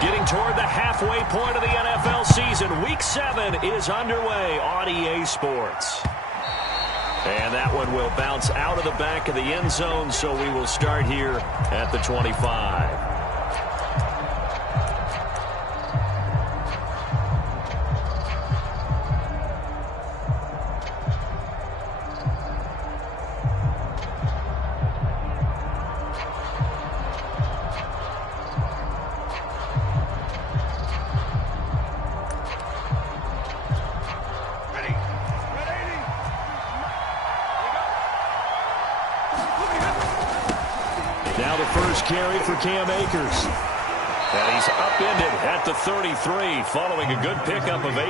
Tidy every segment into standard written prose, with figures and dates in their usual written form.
Getting toward the halfway point of the NFL season. Week 7 is underway on EA Sports. And that one will bounce out of the back of the end zone, so we will start here at the 25. Now the first carry for Cam Akers. And he's upended at the 33 following a good pickup of 8.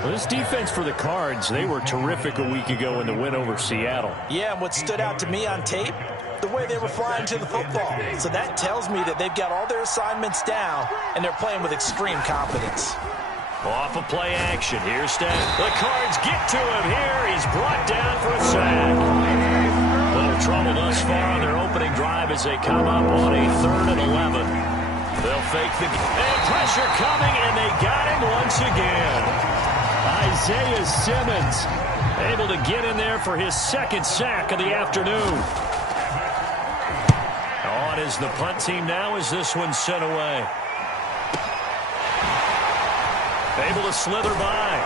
Well, this defense for the Cards, they were terrific a week ago in the win over Seattle. Yeah, and what stood out to me on tape, the way they were flying to the football. So that tells me that they've got all their assignments down, and they're playing with extreme confidence. Off of play action. Here's Stan. The Cards get to him here. He's brought down for a sack. Little trouble thus far on their opening drive as they come up on a 3rd and 11. They'll fake the and pressure coming, and they got him once again. Isaiah Simmons able to get in there for his 2nd sack of the afternoon. On is the punt team now as this one's sent away. Able to slither by.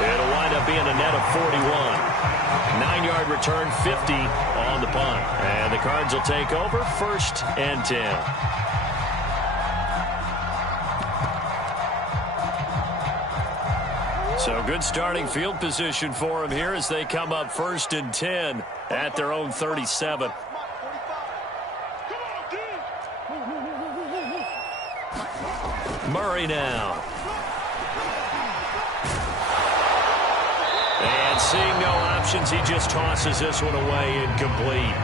It'll wind up being a net of 41. 9-yard return, 50 on the punt. And the Cards will take over 1st and 10. So good starting field position for them here as they come up 1st and 10 at their own 37. Murray now. And seeing no options, he just tosses this one away incomplete.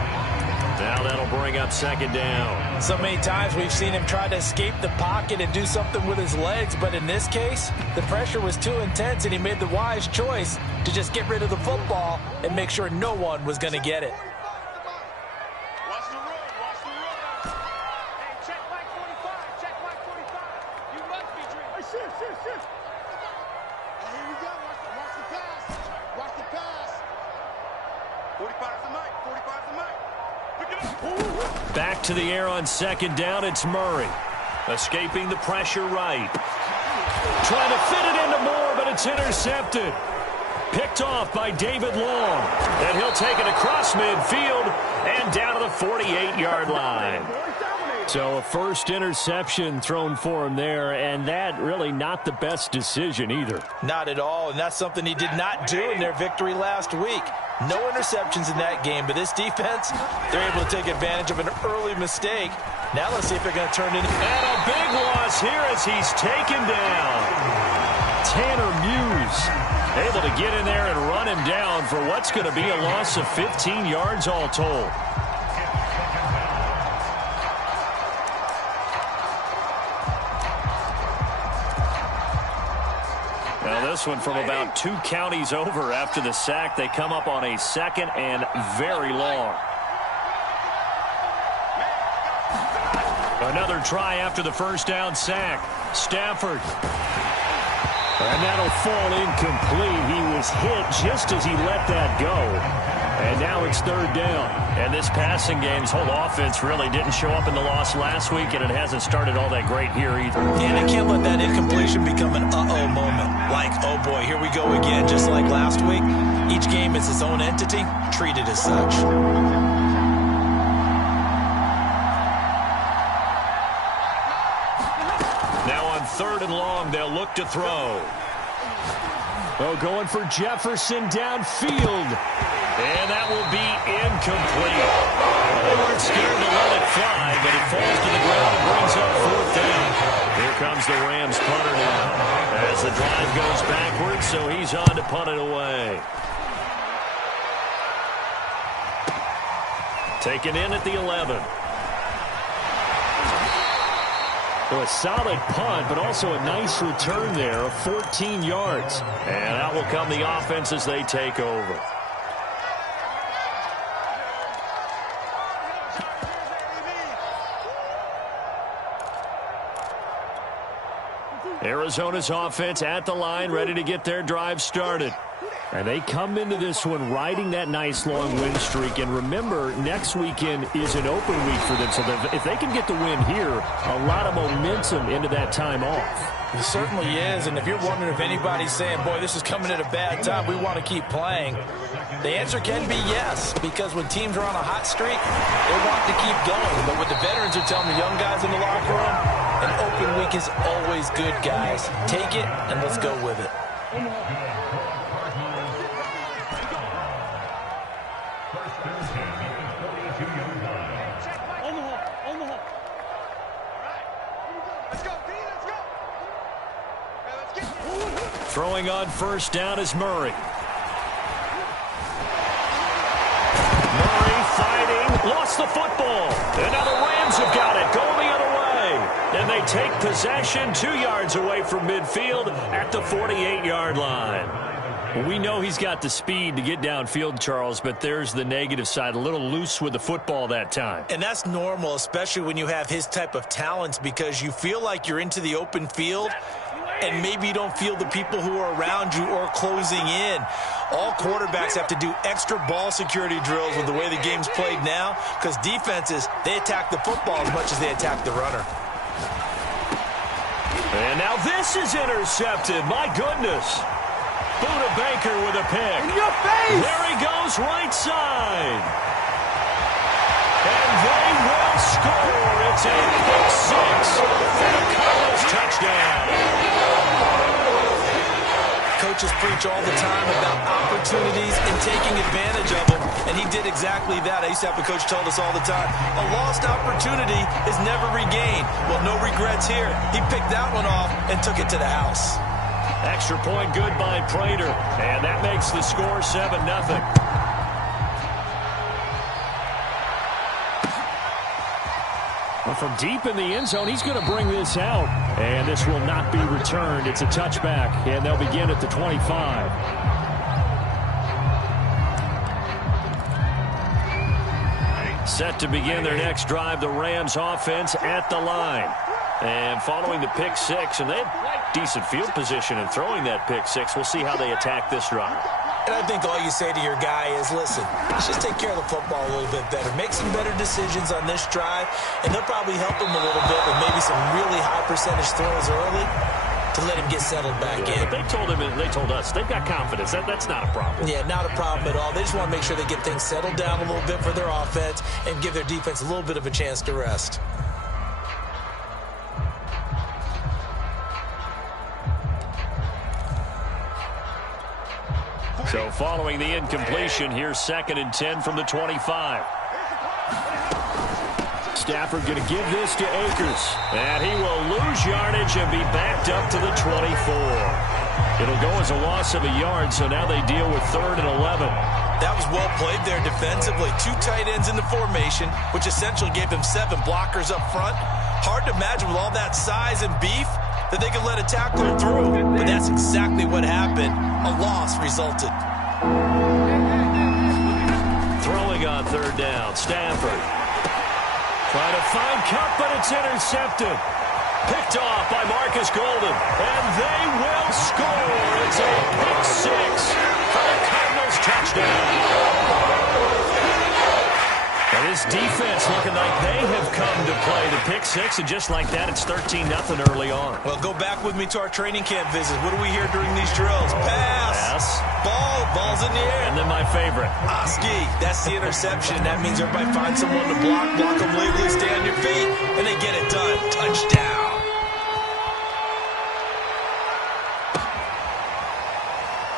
Now that'll bring up 2nd down. So many times we've seen him try to escape the pocket and do something with his legs, but in this case, the pressure was too intense and he made the wise choice to just get rid of the football and make sure no one was going to get it. Back to the air on 2nd down, it's Murray. Escaping the pressure right. Trying to fit it into Moore, but it's intercepted. Picked off by David Long. And he'll take it across midfield and down to the 48-yard line. So a first interception thrown for him there, and that really not the best decision either. Not at all, and that's something he did not do in their victory last week. No interceptions in that game, but this defense, they're able to take advantage of an early mistake. Now let's see if they're going to turn it. And a big loss here as he's taken down. Tanner Muse able to get in there and run him down for what's going to be a loss of 15 yards all told. Now this one from about 2 counties over after the sack. They come up on a 2nd and very long. Another try after the first down sack. Stafford. And that'll fall incomplete. He was hit just as he let that go. And now it's 3rd down. And this passing game's whole offense really didn't show up in the loss last week, and it hasn't started all that great here either. And they can't let that incompletion become an uh-oh moment. Like, oh boy, here we go again, just like last week. Each game is its own entity, treated as such. Now on 3rd and long, they'll look to throw. Oh, going for Jefferson downfield. And that will be incomplete. They weren't scared to let it fly, but it falls to the ground and brings up 4th down. Here comes the Rams punter now as the drive goes backwards, so he's on to punt it away. Taken in at the 11. So a solid punt, but also a nice return there of 14 yards. And out will come the offense as they take over. Arizona's offense at the line, ready to get their drive started. And they come into this one riding that nice long win streak. And remember, next weekend is an open week for them. So if they can get the win here, a lot of momentum into that time off. It certainly is. And if you're wondering if anybody's saying, boy, this is coming at a bad time, we want to keep playing, the answer can be yes. Because when teams are on a hot streak, they want to keep going. But what the veterans are telling the young guys in the locker room, an open week is always good, guys. Take it and let's go with it. Throwing on first down is Murray. Murray fighting, lost the football. And now the Rams have got it, going the other way. And they take possession 2 yards away from midfield at the 48-yard line. We know he's got the speed to get downfield, Charles, but there's the negative side, a little loose with the football that time. And that's normal, especially when you have his type of talents, because you feel like you're into the open field and maybe you don't feel the people who are around you or closing in. All quarterbacks have to do extra ball security drills with the way the game's played now, because defenses, they attack the football as much as they attack the runner. And now this is intercepted. My goodness. Buda Baker with a pick. In your face! There he goes, right side. And they will score. It's a pick six. And a Cardinals touchdown. Coaches preach all the time about opportunities and taking advantage of them, and he did exactly that. I used to have a coach tell us all the time, a lost opportunity is never regained. Well, no regrets here. He picked that one off and took it to the house. Extra point good by Prater, and that makes the score 7-0. Well, from deep in the end zone, he's going to bring this out. And this will not be returned. It's a touchback, and they'll begin at the 25. Set to begin their next drive, the Rams offense at the line. And following the pick six, and they had decent field position in throwing that pick six. We'll see how they attack this drive. And I think all you say to your guy is, listen, let's just take care of the football a little bit better. Make some better decisions on this drive, and they'll probably help him a little bit with maybe some really high percentage throws early to let him get settled back in. But they told him, and they told us, they've got confidence. That's not a problem. Yeah, not a problem at all. They just want to make sure they get things settled down a little bit for their offense and give their defense a little bit of a chance to rest. So following the incompletion, here's 2nd and 10 from the 25. Stafford going to give this to Akers. And he will lose yardage and be backed up to the 24. It'll go as a loss of a yard, so now they deal with 3rd and 11. That was well played there defensively. 2 tight ends in the formation, which essentially gave them 7 blockers up front. Hard to imagine with all that size and beef that they could let a tackle through. But that's exactly what happened. A loss resulted. Throwing on 3rd down, Stafford. Trying to find Cup, but it's intercepted. Picked off by Marcus Golden. And they will score. It's a pick six for the Cardinals touchdown. And this defense looking like they have come to play the pick six, and just like that, it's 13-0 early on. Well, go back with me to our training camp visit. What do we hear during these drills? Pass. Ball's in the air. And then my favorite. Oski, that's the interception. That means everybody finds someone to block them legally, stay on your feet, and they get it done. Touchdown.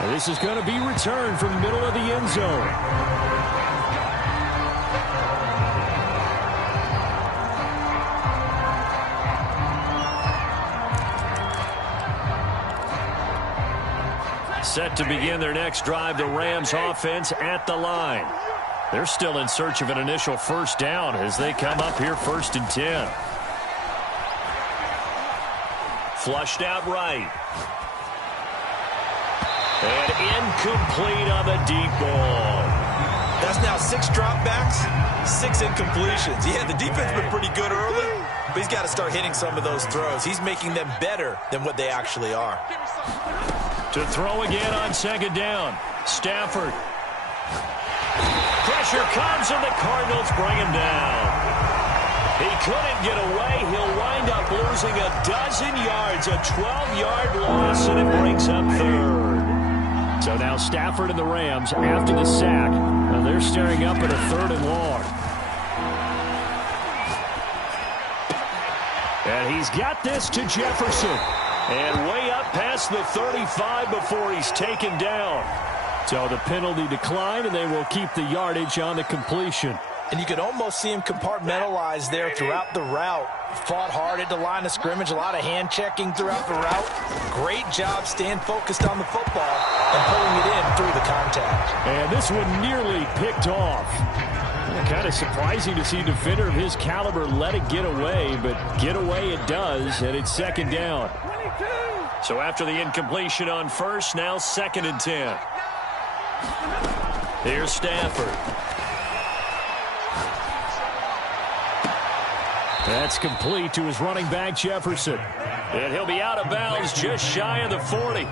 And this is going to be returned from the middle of the end zone. Set to begin their next drive, the Rams offense at the line. They're still in search of an initial first down as they come up here 1st and 10. Flushed out right. And incomplete on the deep ball. That's now 6 dropbacks, 6 incompletions. Yeah, the defense been pretty good early, but he's got to start hitting some of those throws. He's making them better than what they actually are. To throw again on second down. Stafford. Pressure comes, and the Cardinals bring him down. He couldn't get away. He'll wind up losing a dozen yards, a 12-yard loss, and it brings up third. So now Stafford and the Rams, after the sack, they're staring up at a 3rd and long. And he's got this to Jefferson. And way up past the 35 before he's taken down. So the penalty declined, and they will keep the yardage on the completion. And you could almost see him compartmentalize there throughout the route. Fought hard at the line of scrimmage, a lot of hand checking throughout the route. Great job staying focused on the football and pulling it in through the contact. And this one nearly picked off. Kind of surprising to see a defender of his caliber let it get away, but get away it does, and it's 2nd down. So after the incompletion on first, now 2nd and 10. Here's Stafford. That's complete to his running back, Jefferson. And he'll be out of bounds just shy of the 40.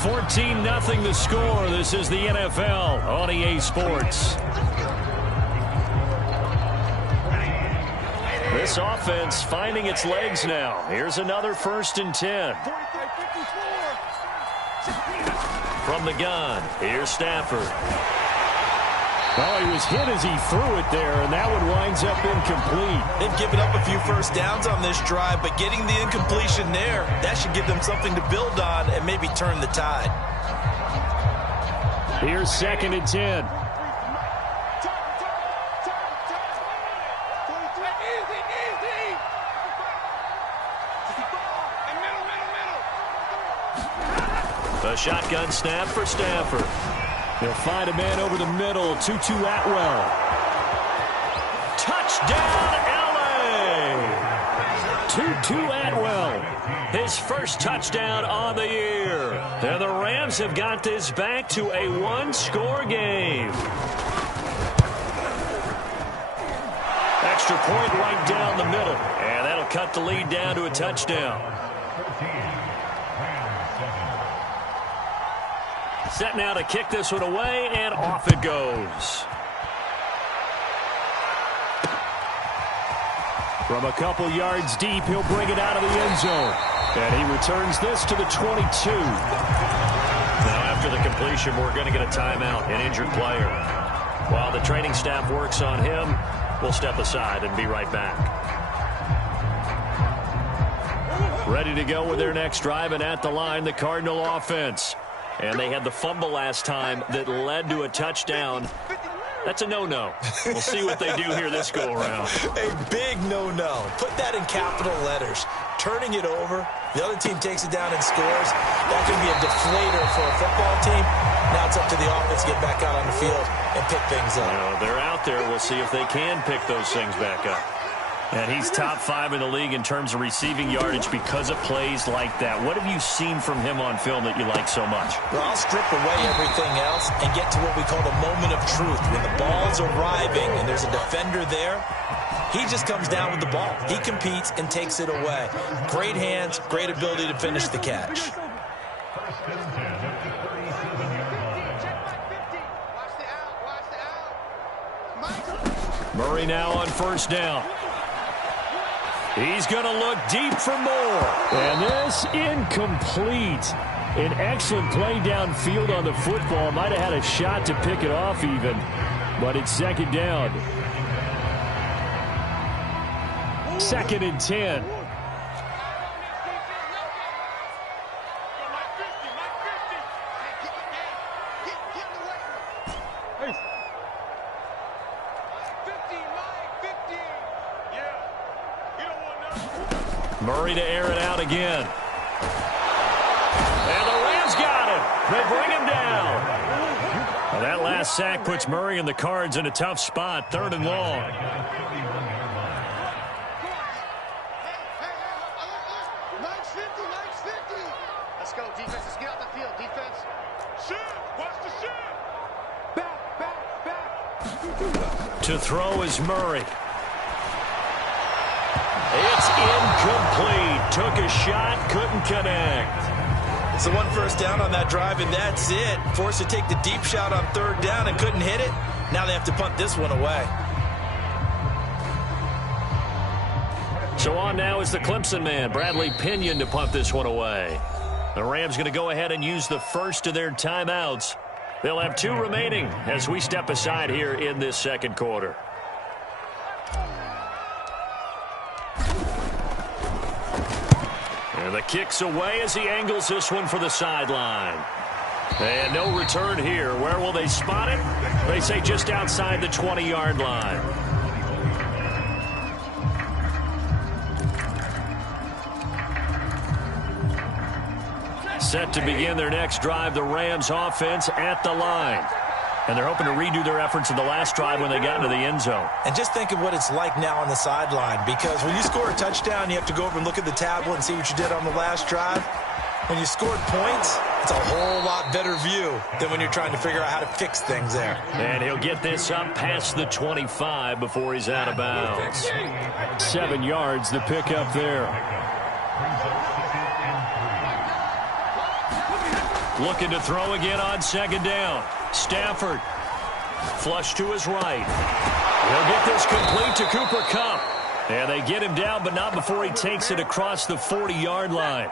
14-0 the score. This is the NFL on EA Sports. This offense finding its legs now. Here's another 1st and 10. From the gun, here's Stafford. Well, he was hit as he threw it there, and that one winds up incomplete. They've given up a few first downs on this drive, but getting the incompletion there, that should give them something to build on and maybe turn the tide. Here's 2nd and 10. A shotgun snap for Stafford. They'll find a man over the middle. 2-2 Atwell. Touchdown, L.A. 2-2 Atwell. His first touchdown on the year. And the Rams have got this back to a 1-score game. Extra point right down the middle. And that'll cut the lead down to a touchdown. Set now to kick this one away, and off it goes. From a couple yards deep, he'll bring it out of the end zone. And he returns this to the 22. Now, after the completion, we're going to get a timeout, an injured player. While the training staff works on him, we'll step aside and be right back. Ready to go with their next drive, and at the line, the Cardinal offense. And they had the fumble last time that led to a touchdown. That's a no-no. We'll see what they do here this go-around. A big no-no. Put that in capital letters. Turning it over, the other team takes it down and scores. That can be a deflator for a football team. Now it's up to the offense to get back out on the field and pick things up. They're out there. We'll see if they can pick those things back up. And he's top 5 in the league in terms of receiving yardage because of plays like that. What have you seen from him on film that you like so much? Well, I'll strip away everything else and get to what we call the moment of truth. When the ball's arriving and there's a defender there, he just comes down with the ball. He competes and takes it away. Great hands, great ability to finish the catch. Murray now on first down. He's going to look deep for more. And this incomplete. An excellent play downfield on the football. Might have had a shot to pick it off even. But it's 2nd down. 2nd and 10. Murray to air it out again. And the Rams got him. They bring him down. Well, that last sack puts Murray and the Cards in a tough spot. 3rd and long. Let's go, defense. Let's get out the field, defense. Shoot! To throw is Murray. It's incomplete. Took a shot, couldn't connect. So one first down on that drive, and that's it. Forced to take the deep shot on third down and couldn't hit it. Now they have to punt this one away. So on now is the Clemson man, Bradley Pinion, to punt this one away. The Rams going to go ahead and use the first of their timeouts. They'll have 2 remaining as we step aside here in this second quarter. And the kick's away as he angles this one for the sideline. And no return here. Where will they spot it? They say just outside the 20-yard line. Set to begin their next drive, the Rams offense at the line. And they're hoping to redo their efforts in the last drive when they got into the end zone. And just think of what it's like now on the sideline, because when you score a touchdown, you have to go over and look at the tablet and see what you did on the last drive. When you scored points, it's a whole lot better view than when you're trying to figure out how to fix things there. And he'll get this up past the 25 before he's out of bounds. 7 yards, the pickup there. Looking to throw again on second down. Stafford. Flush to his right. He'll get this complete to Cooper Kupp. And they get him down, but not before he takes it across the 40-yard line.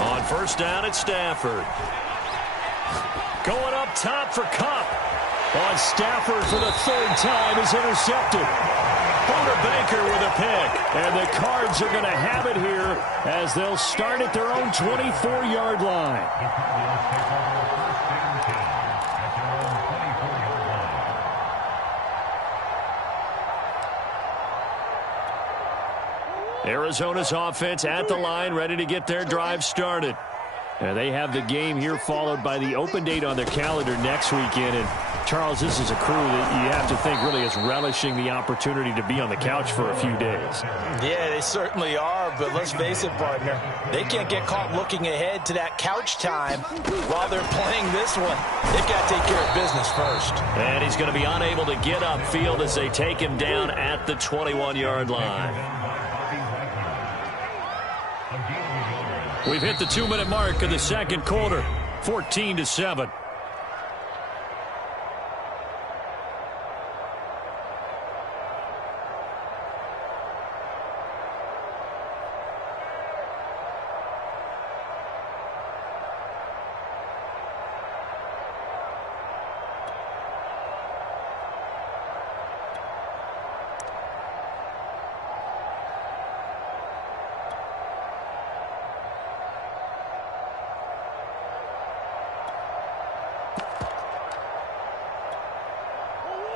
On first down, it's Stafford. Going up top for Kupp. On Stafford for the 3rd time is intercepted. Buda Baker with a pick. And the Cards are going to have it here as they'll start at their own 24-yard line. Arizona's offense at the line, ready to get their drive started. And they have the game here followed by the open date on their calendar next weekend. And, Charles, this is a crew that you have to think really is relishing the opportunity to be on the couch for a few days. Yeah, they certainly are, but let's face it, partner. They can't get caught looking ahead to that couch time while they're playing this one. They've got to take care of business first. And he's going to be unable to get upfield as they take him down at the 21-yard line. We've hit the 2-minute mark of the second quarter, 14-7.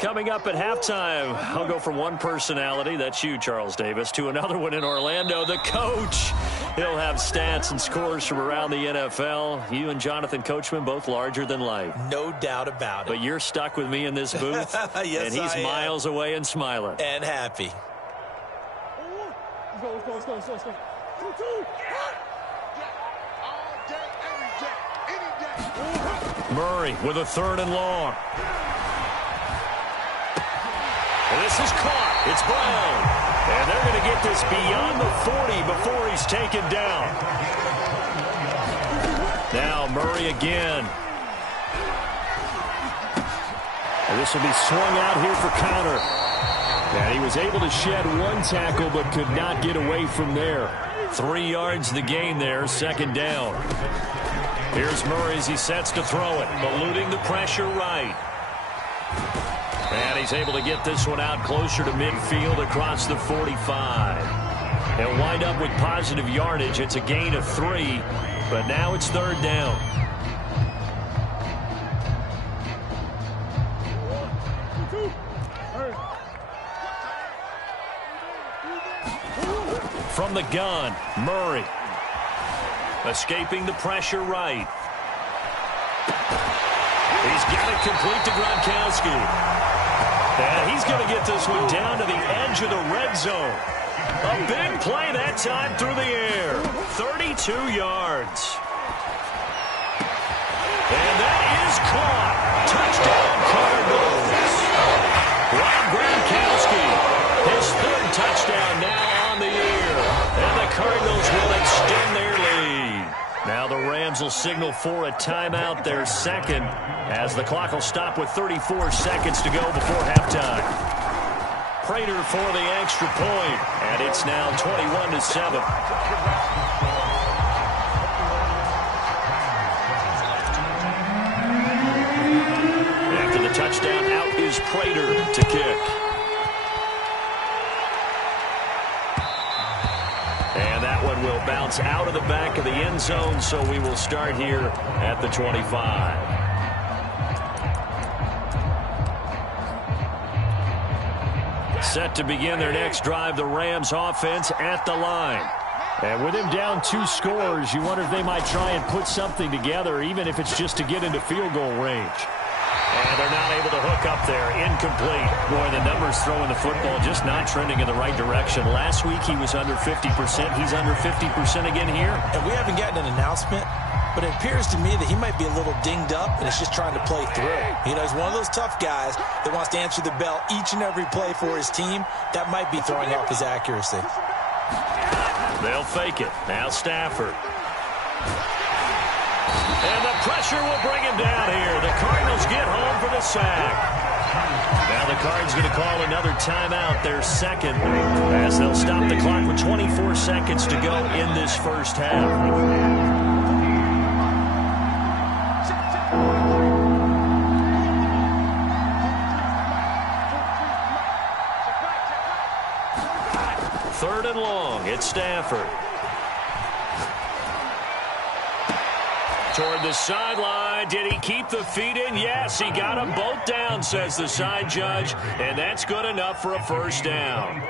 Coming up at halftime, I'll go from one personality, that's you, Charles Davis, to another one in Orlando, the coach. He'll have stats and scores from around the NFL. You and Jonathan Coachman, both larger than life. No doubt about it. But you're stuck with me in this booth, yes, and he's miles away and smiling. And happy. Let's go. Murray with a 3rd and long. This is caught. It's Brown. And they're going to get this beyond the 40 before he's taken down. Now Murray again. And this will be swung out here for counter. And he was able to shed one tackle but could not get away from there. 3 yards the gain there, second down. Here's Murray as he sets to throw it, eluding the pressure right. And he's able to get this one out closer to midfield across the 45. He'll wind up with positive yardage. It's a gain of 3, but now it's 3rd down. From the gun, Murray. Escaping the pressure right. He's got it complete to Gronkowski. And he's going to get this one down to the edge of the red zone. A big play that time through the air. 32 yards. And that is caught. Touchdown, Cardinals. Rob Gronkowski, his third touchdown now on the year. And the Cardinals will extend their lead. Now the Rams will signal for a timeout, their second, as the clock will stop with 34 seconds to go before halftime. Prater for the extra point, and it's now 21-7. After the touchdown, out is Prater to kick. And that one will bounce out of the back of the end zone, so we will start here at the 25. Set to begin their next drive, the Rams offense at the line. And with him down 2 scores, you wonder if they might try and put something together, even if it's just to get into field goal range. And they're not able to hook up there. Incomplete. Boy, the numbers throwing the football just not trending in the right direction. Last week he was under 50%. He's under 50% again here. And we haven't gotten an announcement, but it appears to me that he might be a little dinged up and is just trying to play through. You know, he's one of those tough guys that wants to answer the bell each and every play for his team. That might be throwing off his accuracy. They'll fake it. Now Stafford. And the pressure will bring him down here. The Cardinals get home for the sack. Now the Cards going to call another timeout, their second, as they'll stop the clock with 24 seconds to go in this first half. Third and long, it's Stafford. Toward the sideline. Did he keep the feet in? Yes, he got them both down, says the side judge, and that's good enough for a first down.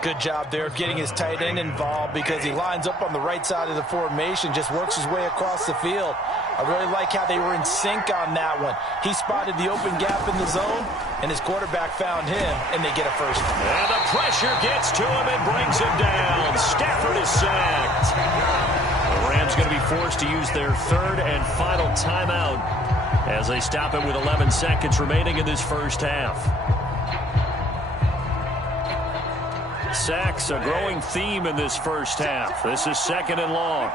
Good job there of getting his tight end involved because he lines up on the right side of the formation, just works his way across the field. I really like how they were in sync on that one. He spotted the open gap in the zone, and his quarterback found him, and they get a first. And the pressure gets to him and brings him down. Stafford is sacked. The Rams going to be forced to use their third and final timeout as they stop it with 11 seconds remaining in this first half. Sacks, a growing theme in this first half. This is second and long.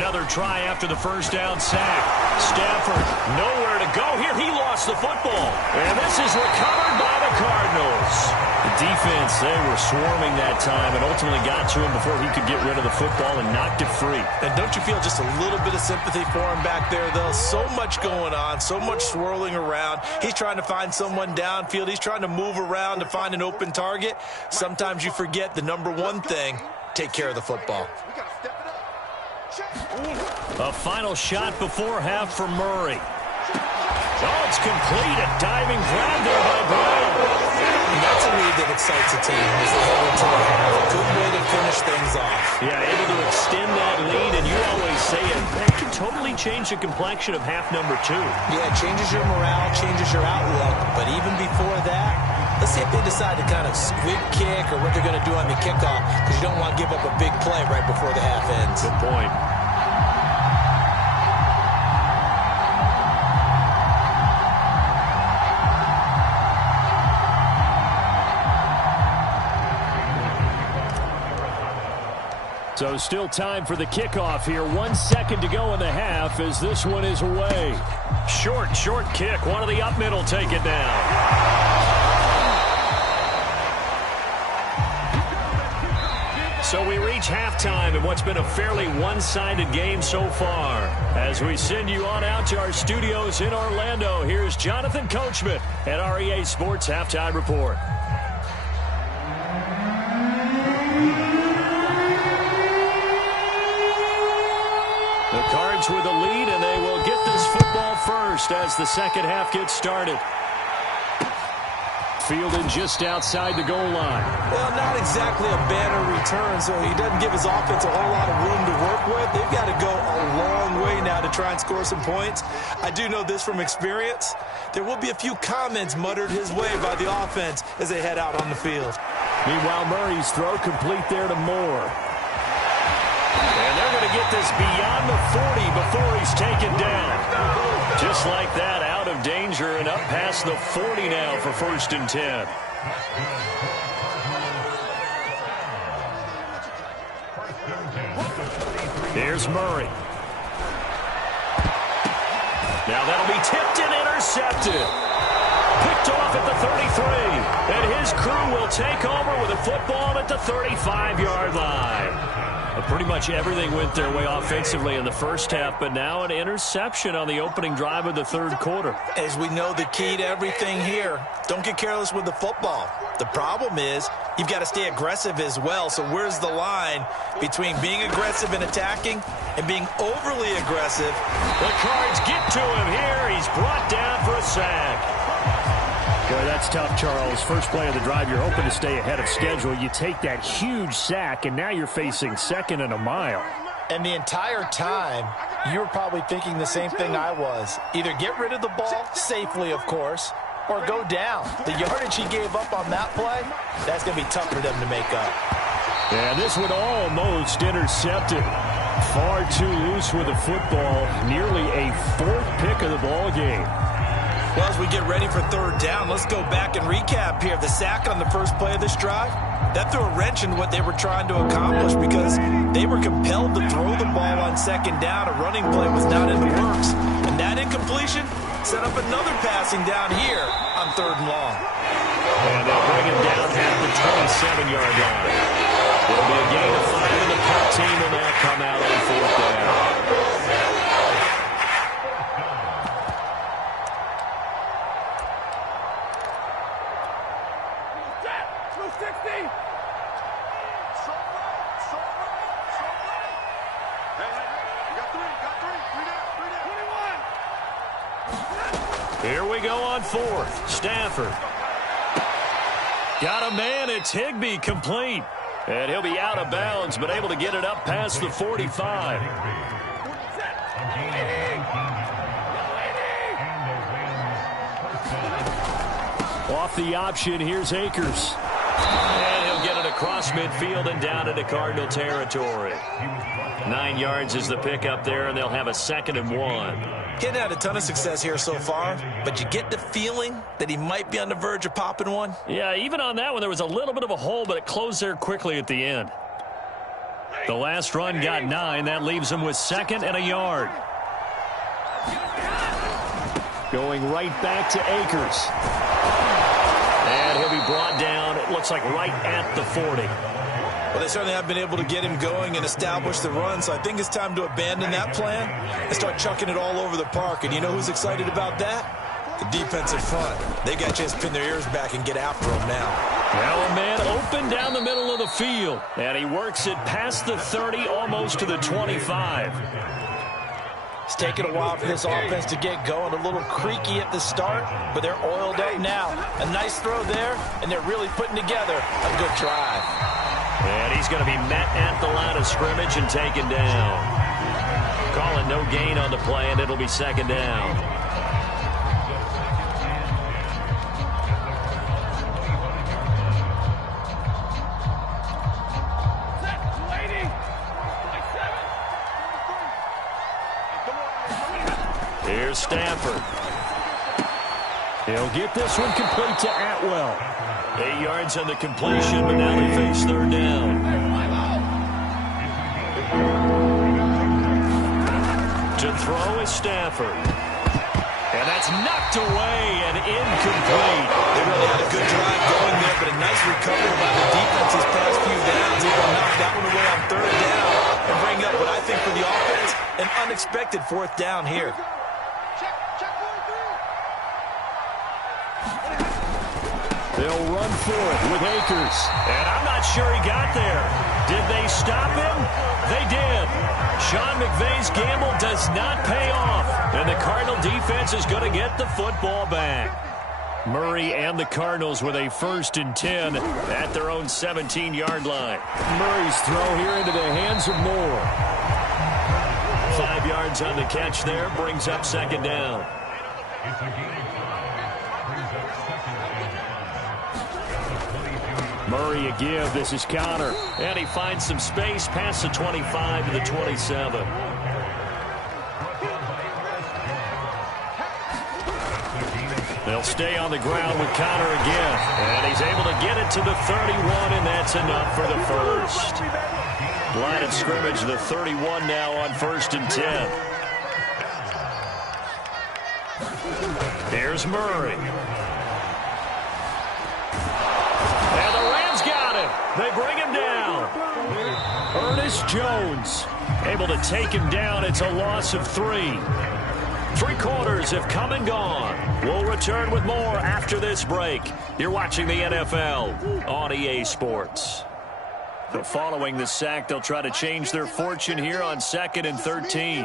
Another try after the first down sack. Stafford nowhere to go here. He lost the football. And this is recovered by the Cardinals. The defense, they were swarming that time and ultimately got to him before he could get rid of the football and knocked it free. And don't you feel just a little bit of sympathy for him back there, though? So much going on, so much swirling around. He's trying to find someone downfield. He's trying to move around to find an open target. Sometimes you forget the number one thing, take care of the football. A final shot before half for Murray. Oh, it's complete. A diving grab there by Brown. And that's a lead that excites a team as they head into the half. A good way to finish things off. Yeah, able to extend that lead, and you always say it, that can totally change the complexion of half number 2. Yeah, it changes your morale, changes your outlook. But even before that, let's see if they decide to kind of squib kick or what they're going to do on the kickoff, because you don't want to give up a big play right before the half ends. Good point. So still time for the kickoff here. 1 second to go in the half as this one is away. Short kick. One of the up middle take it down. So we reach halftime in what's been a fairly one-sided game so far. As we send you on out to our studios in Orlando, here's Jonathan Coachman at REA Sports Halftime Report. The Cards with the lead, and they will get this football first as the second half gets started. Fielded just outside the goal line. Well, not exactly a banner return, so he doesn't give his offense a whole lot of room to work with. They've got to go a long way now to try and score some points. I do know this from experience. There will be a few comments muttered his way by the offense as they head out on the field. Meanwhile, Murray's throw complete there to Moore. And they're going to get this beyond the 40 before he's taken down. Just like that, out of danger and up past the 40 now for 1st and 10. Here's Murray. Now that'll be tipped and intercepted. Picked off at the 33. And his crew will take over with a football at the 35-yard line. Pretty much everything went their way offensively in the first half, but now an interception on the opening drive of the 3rd quarter. As we know, the key to everything here, don't get careless with the football. The problem is you've got to stay aggressive as well. So where's the line between being aggressive and attacking and being overly aggressive? The Cards get to him here. He's brought down for a sack. Boy, that's tough, Charles. First play of the drive, you're hoping to stay ahead of schedule. You take that huge sack, and now you're facing 2nd and a mile. And the entire time, you were probably thinking the same thing I was. Either get rid of the ball, safely, of course, or go down. The yardage he gave up on that play, that's going to be tough for them to make up. Yeah, this one almost intercepted. Far too loose with the football. Nearly a 4th pick of the ball game. Well, as we get ready for 3rd down, let's go back and recap here. The sack on the first play of this drive, that threw a wrench in what they were trying to accomplish because they were compelled to throw the ball on 2nd down. A running play was not in the works. And that incompletion set up another passing down here on 3rd and long. And they'll bring him down at the 27-yard line. It'll be a gain of 5, and the punt team will now come out on 4th down. Here we go on 4th. Stafford. Got a man. It's Higbee complete. And he'll be out of bounds, but able to get it up past the 45. Off the option, here's Akers. And he'll get it across midfield and down into Cardinal territory. 9 yards is the pickup there, and they'll have a 2nd and 1. He's had a ton of success here so far, but you get the feeling that he might be on the verge of popping one. Yeah, even on that one, there was a little bit of a hole, but it closed there quickly at the end. The last run got 9. That leaves him with 2nd and a yard. Going right back to Akers. And he'll be brought down, it looks like right at the 40. Well, they certainly have been able to get him going and establish the run, so I think it's time to abandon that plan and start chucking it all over the park. And you know who's excited about that? The defensive front. They got a chance to pin their ears back and get after him now. Now a man open down the middle of the field. And he works it past the 30, almost to the 25. It's taken a while for this offense to get going. A little creaky at the start, but they're oiled up now. A nice throw there, and they're really putting together a good drive. And he's going to be met at the line of scrimmage and taken down. Calling no gain on the play, and it'll be 2nd down. Here's Stafford. He'll get this one complete to Atwell. 8 yards on the completion, but now they face 3rd down. To throw is Stafford. And that's knocked away and incomplete. They really had a good drive going there, but a nice recovery by the defense these past few downs. Able to knock that one away on 3rd down and bring up what I think for the offense, an unexpected 4th down here. They'll run for it with Akers. And I'm not sure he got there. Did they stop him? They did. Sean McVay's gamble does not pay off. And the Cardinal defense is going to get the football back. Murray and the Cardinals with a 1st and 10 at their own 17-yard line. Murray's throw here into the hands of Moore. 5 yards yards on the catch there. Brings up second down. Murray a give. This is Connor. And he finds some space past the 25 to the 27. They'll stay on the ground with Connor again. And he's able to get it to the 31, and that's enough for the first. Line of scrimmage, the 31 now on 1st and 10. Here's Murray. And the Rams got him. They bring him down. Ernest Jones able to take him down. It's a loss of 3. 3 quarters have come and gone. We'll return with more after this break. You're watching the NFL on EA Sports. So following the sack, they'll try to change their fortune here on 2nd and 13.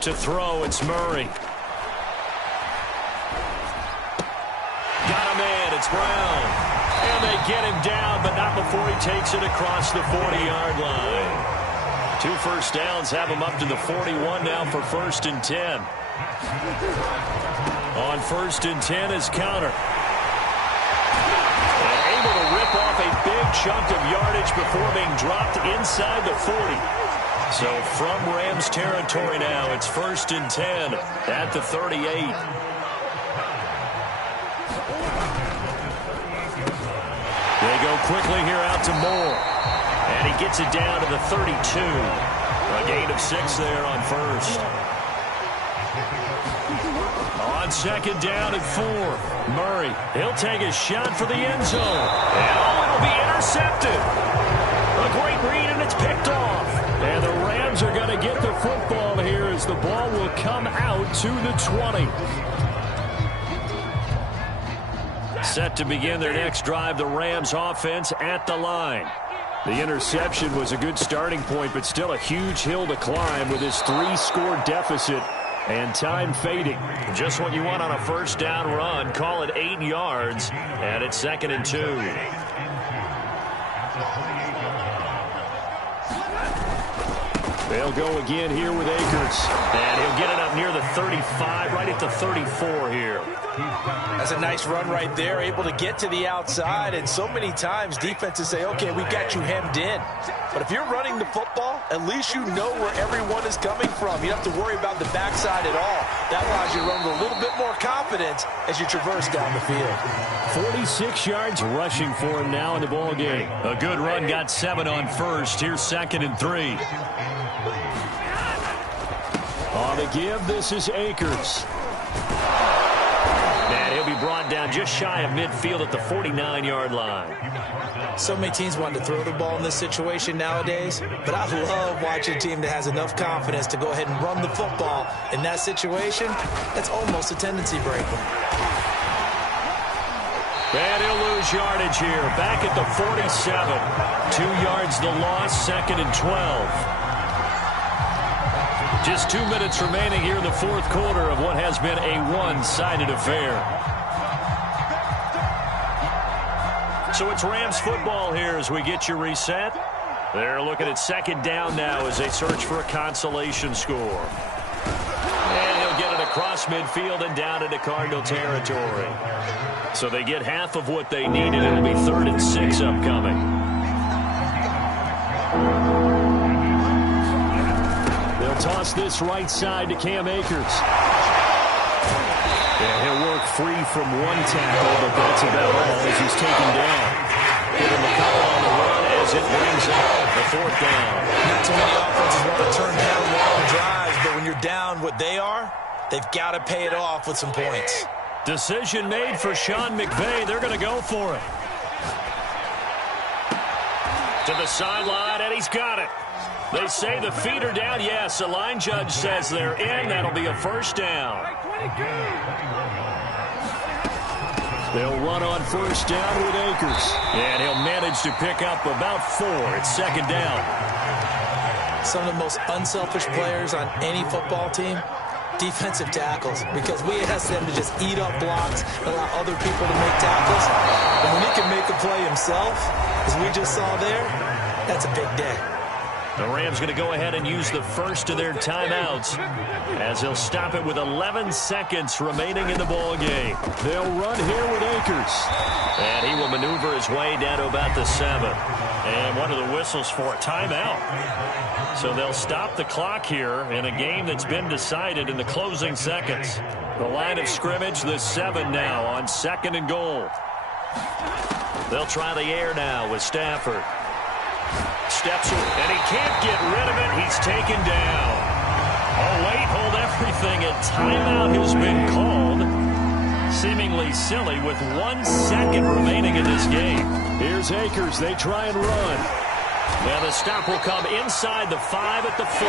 To throw, it's Murray. Got him in, it's Brown. And they get him down, but not before he takes it across the 40-yard line. 2 first downs have him up to the 41 now for 1st and 10. On 1st and 10 is Connor. And able to rip off a big chunk of yardage before being dropped inside the 40. So from Rams territory now, it's 1st and 10 at the 38. They go quickly here out to Moore. And he gets it down to the 32. A gain of 6 there on 1st. On 2nd down and 4. Murray, he'll take a shot for the end zone. And it'll be intercepted. A great read, and it's picked off. And the Rams are going to get the football here as the ball will come out to the 20. Set to begin their next drive, the Rams offense at the line. The interception was a good starting point, but still a huge hill to climb with his 3-score deficit and time fading. Just what you want on a first down run. Call it 8 yards, and it's 2nd and 2. They'll go again here with Akers. And he'll get it up near the 35, right at the 34 here. That's a nice run right there, able to get to the outside. And so many times defenses say, okay, we've got you hemmed in. But if you're running the football, at least you know where everyone is coming from. You don't have to worry about the backside at all. That allows you to run with a little bit more confidence as you traverse down the field. 46 yards rushing for him now in the ball game. A good run, got 7 on 1st. Here's 2nd and 3. On the give, this is Akers. And he'll be brought down just shy of midfield at the 49-yard line. So many teams want to throw the ball in this situation nowadays, but I love watching a team that has enough confidence to go ahead and run the football. In that situation, that's almost a tendency breaker. And he'll lose yardage here. Back at the 47. 2 yards the loss, 2nd and 12. Just 2 minutes remaining here in the 4th quarter of what has been a one-sided affair. So it's Rams football here as we get you reset. They're looking at 2nd down now as they search for a consolation score. And he'll get it across midfield and down into Cardinal territory. So they get half of what they needed. It'll be 3rd and 6 upcoming. Toss this right side to Cam Akers. Yeah, he'll work free from one tackle, but that's about all as he's taken down. Give him a couple on the run as it brings up the 4th down. Not too many offenses want to turn down long drives, but when you're down what they are, they've got to pay it off with some points. Decision made for Sean McVay. They're going to go for it. To the sideline, and he's got it. They say the feet are down. Yes, the line judge says they're in. That'll be a first down. They'll run on first down with Akers. And he'll manage to pick up about 4. It's 2nd down. Some of the most unselfish players on any football team Defensive tackles, because we ask them to just eat up blocks, allow other people to make tackles. And when he can make a play himself, as we just saw there, that's a big day. The Rams going to go ahead and use the first of their timeouts as they'll stop it with 11 seconds remaining in the ball game. They'll run here with Akers. And he will maneuver his way down to about the 7. And one of the whistles for a timeout. So they'll stop the clock here in a game that's been decided in the closing seconds. The line of scrimmage, the 7 now on 2nd and goal. They'll try the air now with Stafford. Steps, and he can't get rid of it. He's taken down. Oh, wait, hold everything. A timeout has been called. Seemingly silly with 1 second remaining in this game. Here's Akers. They try and run. Now the stop will come inside the 5 at the 4.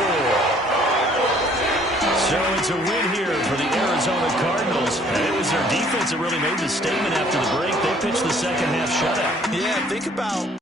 So it's a win here for the Arizona Cardinals. And it was their defense that really made the statement after the break. They pitched the second half shutout. Yeah, think about